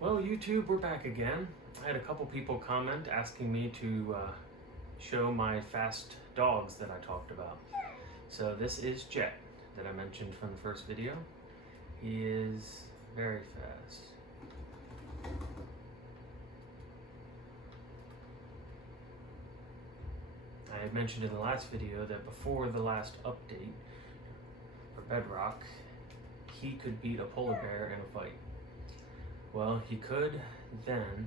Well, YouTube, we're back again. I had a couple people comment asking me to show my fast dogs that I talked about. So this is Jet that I mentioned from the first video. He is very fast. I had mentioned in the last video that before the last update for Bedrock, he could beat a polar bear in a fight. Well, he could then,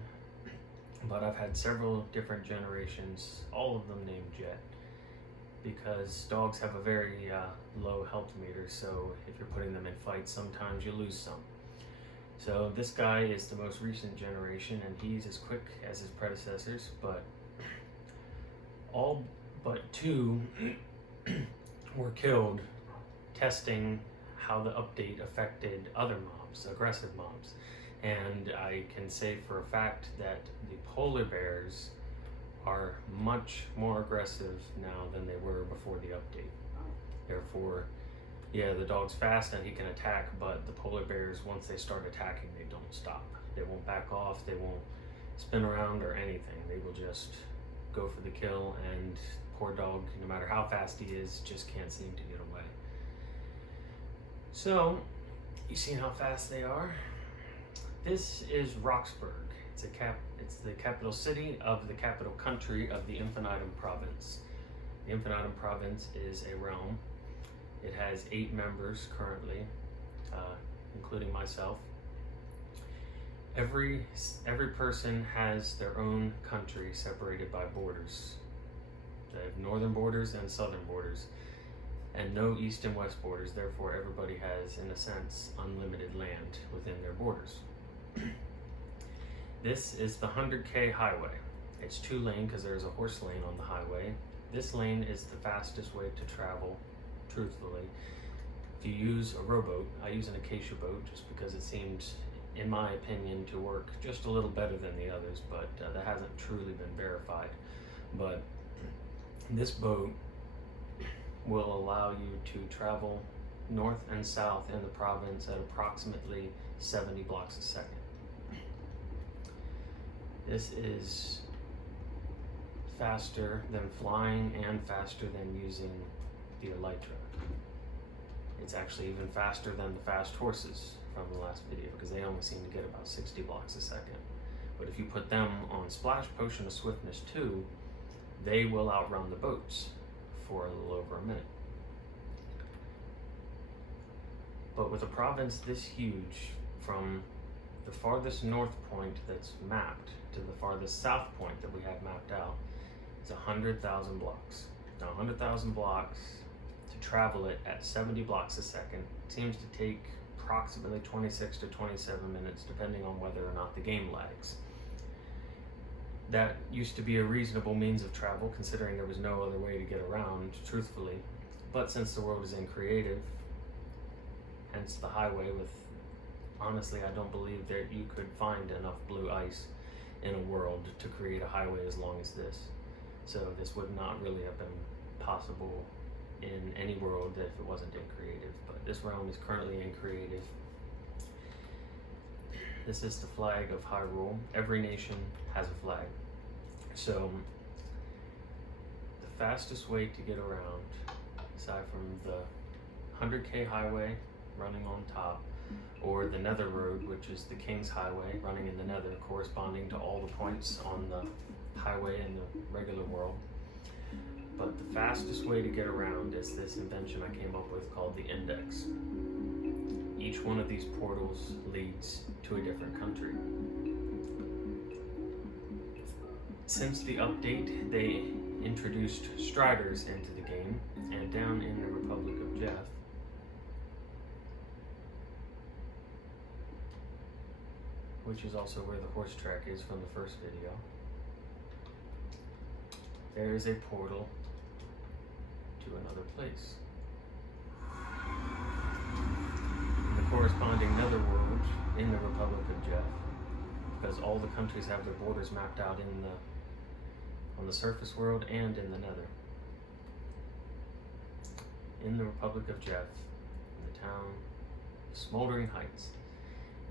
but I've had several different generations, all of them named Jet, because dogs have a very low health meter, so if you're putting them in fights, sometimes you lose some. So this guy is the most recent generation, and he's as quick as his predecessors, but all but two were killed testing how the update affected other mobs, aggressive mobs. And I can say for a fact that the polar bears are much more aggressive now than they were before the update. Therefore, yeah, the dog's fast and he can attack, but the polar bears, once they start attacking, they don't stop. They won't back off, they won't spin around or anything. They will just go for the kill, and poor dog, no matter how fast he is, just can't seem to get away. So, you see how fast they are? This is Roxburgh. It's the capital city of the capital country of the Infinitum province. The Infinitum province is a realm. It has 8 members currently, including myself. Every person has their own country separated by borders. They have northern borders and southern borders, and no east and west borders. Therefore, everybody has, in a sense, unlimited land within their borders. This is the 100K highway. It's 2-lane because there's a horse lane on the highway. This lane is the fastest way to travel, truthfully. If you use a rowboat, I use an Acacia boat just because it seems, in my opinion, to work just a little better than the others, but that hasn't truly been verified. But this boat will allow you to travel north and south in the province at approximately 70 blocks a second. This is faster than flying and faster than using the Elytra. It's actually even faster than the fast horses from the last video, because they only seem to get about 60 blocks a second. But if you put them on Splash Potion of Swiftness 2, they will outrun the boats for a little over a minute. But with a province this huge, from the farthest north point that's mapped to the farthest south point that we have mapped out, is 100,000 blocks. Now 100,000 blocks, to travel it at 70 blocks a second, seems to take approximately 26 to 27 minutes, depending on whether or not the game lags. That used to be a reasonable means of travel, considering there was no other way to get around, truthfully. But since the world is in creative, hence the highway, with, honestly, I don't believe that you could find enough blue ice in a world to create a highway as long as this. So this would not really have been possible in any world if it wasn't in creative. But this realm is currently in creative. This is the flag of Hyrule. Every nation has a flag. So the fastest way to get around, aside from the 100K highway running on top, or the Nether Road, which is the King's Highway running in the Nether, corresponding to all the points on the highway in the regular world. But the fastest way to get around is this invention I came up with called the Index. Each one of these portals leads to a different country. Since the update, they introduced Striders into the game, and down in the Republic of Jeff, which is also where the horse track is from the first video, there is a portal to another place. The corresponding netherworld in the Republic of Jeff, because all the countries have their borders mapped out on the surface world and in the Nether. In the Republic of Jeff, in the town Smoldering Heights,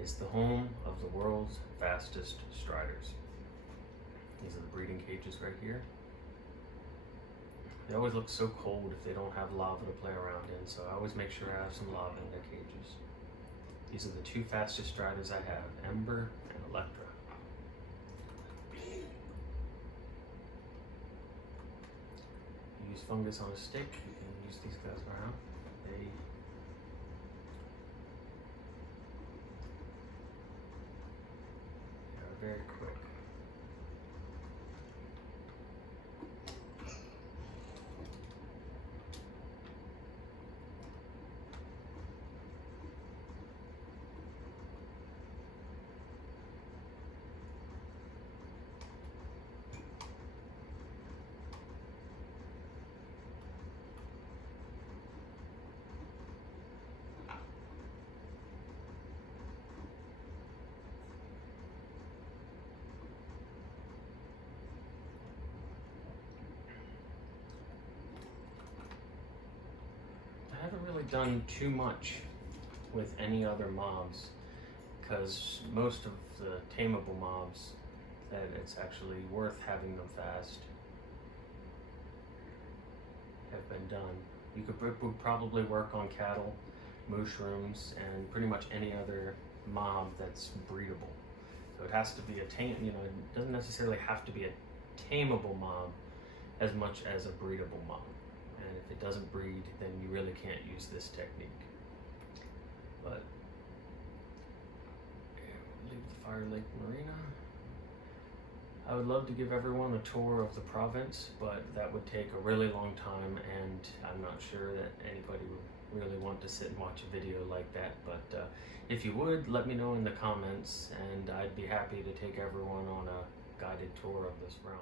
is the home of the world's fastest striders. These are the breeding cages right here. They always look so cold if they don't have lava to play around in, so I always make sure I have some lava in their cages. These are the two fastest striders I have, Ember and Electra. Use fungus on a stick, you can use these guys around. They are very quick. I haven't really done too much with any other mobs because most of the tameable mobs that it's actually worth having them fast have been done. You would probably work on cattle, mushrooms, and pretty much any other mob that's breedable. So it has to be a it doesn't necessarily have to be a tameable mob as much as a breedable mob. And if it doesn't breed, then you really can't use this technique. But leave the Fire Lake Marina. I would love to give everyone a tour of the province, but that would take a really long time, and I'm not sure that anybody would really want to sit and watch a video like that. But if you would, let me know in the comments, and I'd be happy to take everyone on a guided tour of this realm.